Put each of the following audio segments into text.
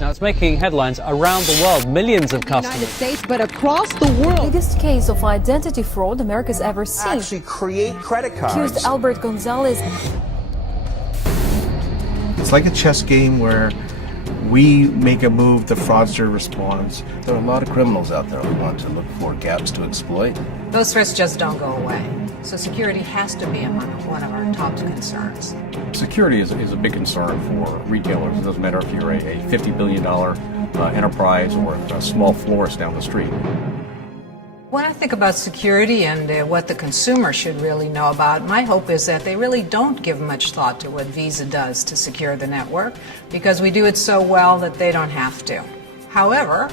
Now it's making headlines around the world. Millions of customers. United States, but across the world. Biggest case of identity fraud America's ever seen. Actually create credit cards. Accused Albert Gonzalez. It's like a chess game where we make a move, the fraudster responds. There are a lot of criminals out there who want to look for gaps to exploit. Those threats just don't go away. So security has to be among one of our top concerns. Security is a big concern for retailers. It doesn't matter if you're a $50 billion enterprise or a small florist down the street. When I think about security and what the consumer should really know about, my hope is that they really don't give much thought to what Visa does to secure the network, because we do it so well that they don't have to. However,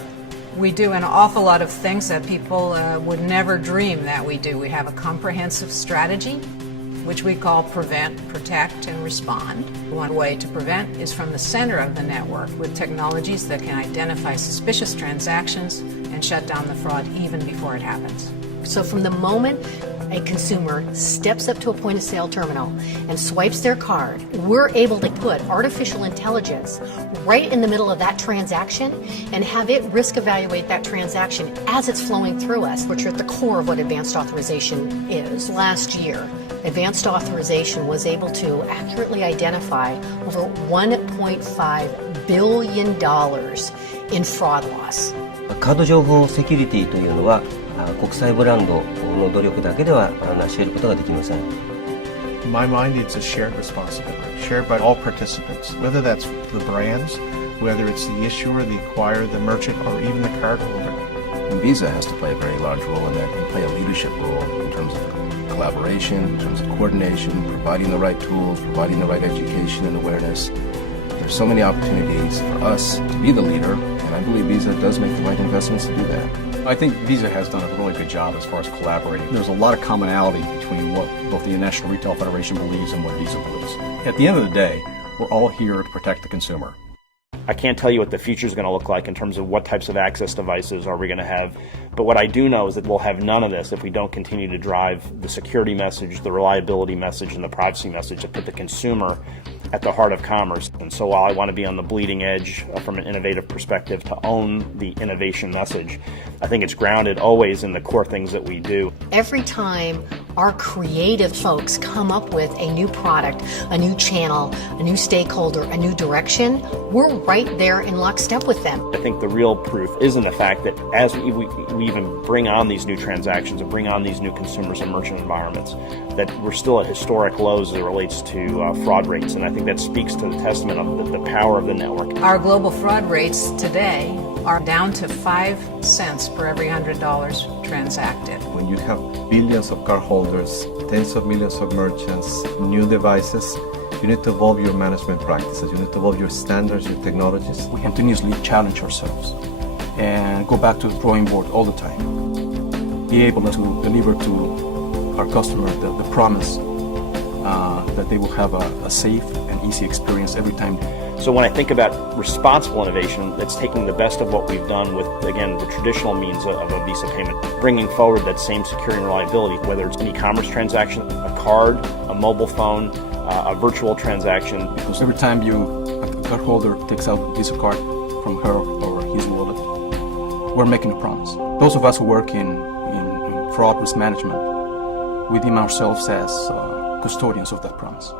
we do an awful lot of things that people would never dream that we do. We have a comprehensive strategy, which we call Prevent, Protect, and Respond. One way to prevent is from the center of the network with technologies that can identify suspicious transactions and shut down the fraud even before it happens. So from the moment a consumer steps up to a point-of-sale terminal and swipes their card, we're able to put artificial intelligence right in the middle of that transaction and have it risk evaluate that transaction as it's flowing through us, which are at the core of what advanced authorization is. Last year, advanced authorization was able to accurately identify over $1.5 billion in fraud loss. カード情報セキュリティというのは国際ブランドの努力だけでは成し得ることができません。 In my mind, it's a shared responsibility, shared by all participants, whether that's the brands, whether it's the issuer, the acquirer, the merchant, or even the cardholder. And Visa has to play a very large role in that and play a leadership role in terms of collaboration, in terms of coordination, providing the right tools, providing the right education and awareness. There's so many opportunities for us to be the leader, and I believe Visa does make the right investments to do that. I think Visa has done a really good job as far as collaborating. There's a lot of commonality between what both the National Retail Federation believes and what Visa believes. At the end of the day, we're all here to protect the consumer. I can't tell you what the future is going to look like in terms of what types of access devices are we going to have, but what I do know is that we'll have none of this if we don't continue to drive the security message, the reliability message, and the privacy message that put the consumer at the heart of commerce. And so while I want to be on the bleeding edge from an innovative perspective to own the innovation message, I think it's grounded always in the core things that we do. Every time our creative folks come up with a new product, a new channel, a new stakeholder, a new direction, we're right there in lockstep with them. I think the real proof is in the fact that as we even bring on these new transactions and bring on these new consumers and merchant environments, that we're still at historic lows as it relates to fraud rates. And I think that speaks to the testament of the power of the network. Our global fraud rates today are down to 5 cents per every $100 transacted. When you have billions of cardholders, tens of millions of merchants, new devices, you need to evolve your management practices, you need to evolve your standards, your technologies. We continuously challenge ourselves and go back to the drawing board all the time. Be able to deliver to our customer the promise that they will have a safe and easy experience every time. So when I think about responsible innovation, it's taking the best of what we've done with, again, the traditional means of a Visa payment, bringing forward that same security and reliability, whether it's an e-commerce transaction, a card, a mobile phone, a virtual transaction. Because every time a cardholder takes out a Visa card from her or his wallet, we're making a promise. Those of us who work in fraud risk management, we deem ourselves as custodians of that promise.